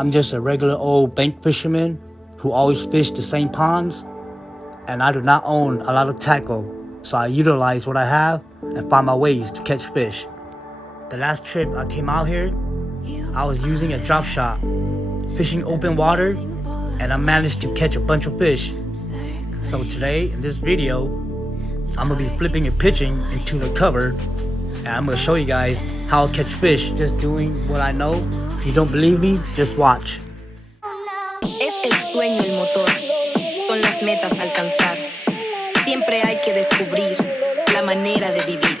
I'm just a regular old bank fisherman who always fish the same ponds, and I do not own a lot of tackle, so I utilize what I have and find my ways to catch fish. The last trip I came out here, I was using a drop shot, fishing open water, and I managed to catch a bunch of fish. So today, in this video, I'm gonna be flipping and pitching into the cover, and I'm gonna show you guys how I catch fish just doing what I know. If you don't believe me, just watch. Es el sueño el motor, son las metas a alcanzar. Siempre hay que descubrir la manera de vivir.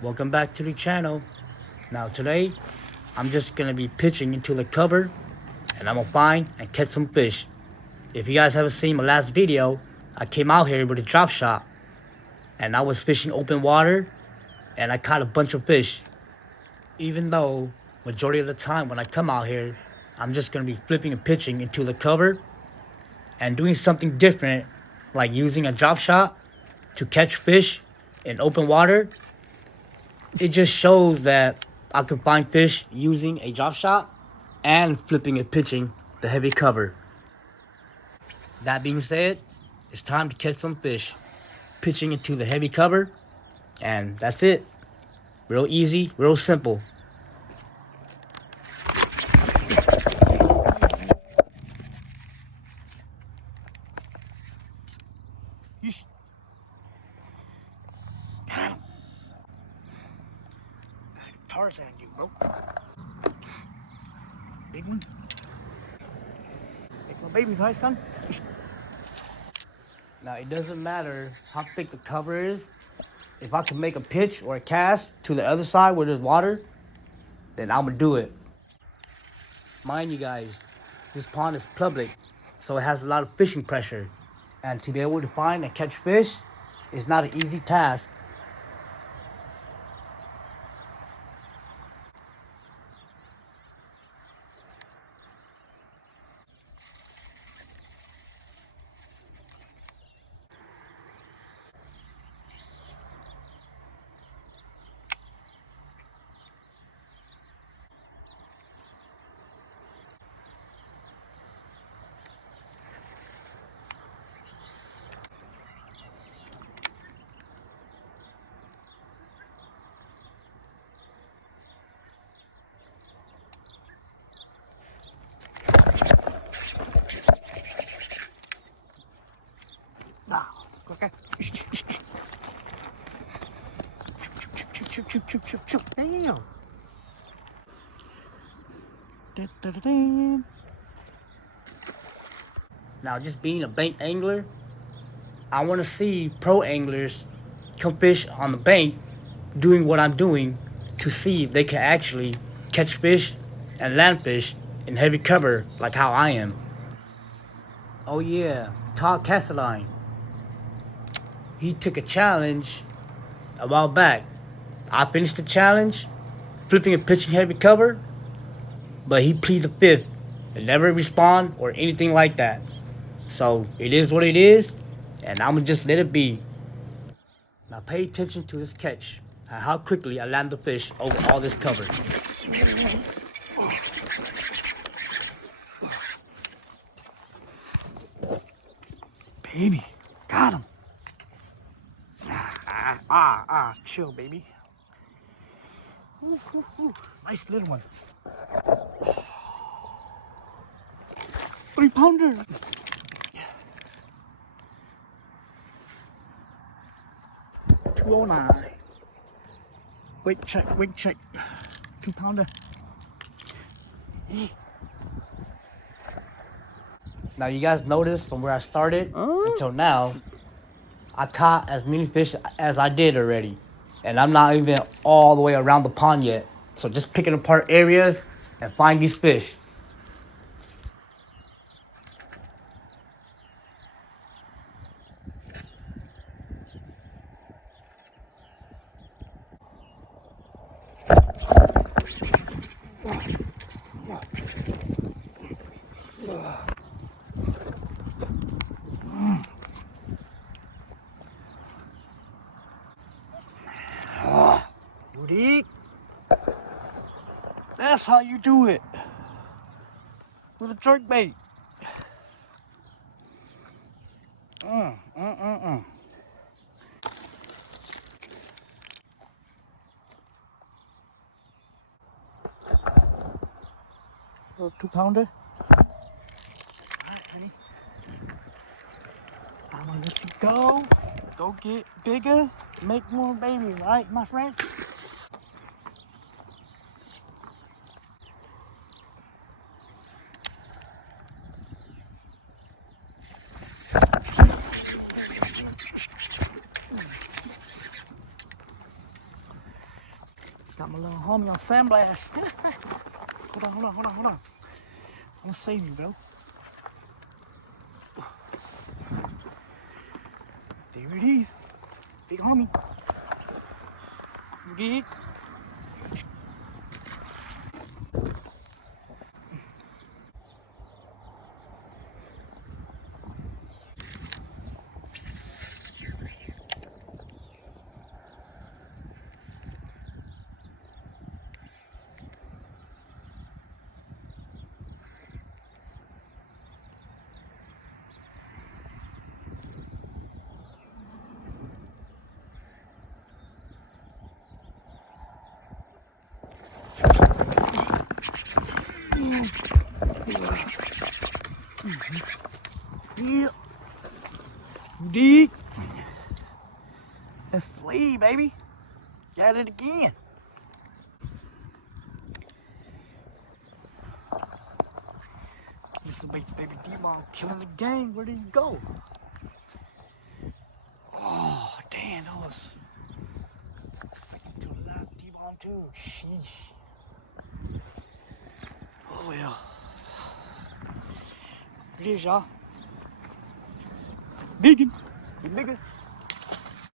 Welcome back to the channel. Now today, I'm just gonna be pitching into the cover, and I'm gonna find and catch some fish. If you guys haven't seen my last video, I came out here with a drop shot, and I was fishing open water, and I caught a bunch of fish. Even though majority of the time when I come out here, I'm just gonna be flipping and pitching into the cover and doing something different, like using a drop shot to catch fish in open water. It just shows that I can find fish using a drop shot and flipping and pitching the heavy cover. That being said, it's time to catch some fish. Pitching into the heavy cover, and that's it. Real easy, real simple. Tarzan you, bro. Big one. Take my babies, right, son? Now, it doesn't matter how thick the cover is. If I can make a pitch or a cast to the other side where there's water, then I'm gonna do it. Mind you guys, this pond is public, so it has a lot of fishing pressure. And to be able to find and catch fish is not an easy task. Okay. Damn. Now, just being a bank angler, I want to see pro anglers come fish on the bank doing what I'm doing to see if they can actually catch fish and land fish in heavy cover like how I am. Oh yeah, Todd Castelline. He took a challenge a while back. I finished the challenge, flipping and pitching heavy cover, but he pleaded the fifth and never respond or anything like that. So it is what it is, and I'm gonna just let it be. Now pay attention to this catch and how quickly I land the fish over all this cover. Baby, got him. Chill, baby. Ooh. Nice little one. 3-pounder. $2.09. Weight check. 2-pounder. Now you guys noticed from where I started until now, I caught as many fish as I did already. And I'm not even all the way around the pond yet. So just picking apart areas and find these fish. Rudy. That's how you do it. With a jerkbait. Little 2-pounder. Alright, honey. I'm gonna let you go. Go get bigger. Make more babies, right, my friend? Got my little homie on sandblast. Hold on. I'm gonna save you, bro. There it is. Big homie. You dig? Yeah. You dig? That's the lead, baby. Got it again. This will make the baby D-Ball killing the game. Where did he go? Oh, damn, that was second to the last D-Ball too. Sheesh. Oh, well. Here it is, y'all. Bigger. Bigger.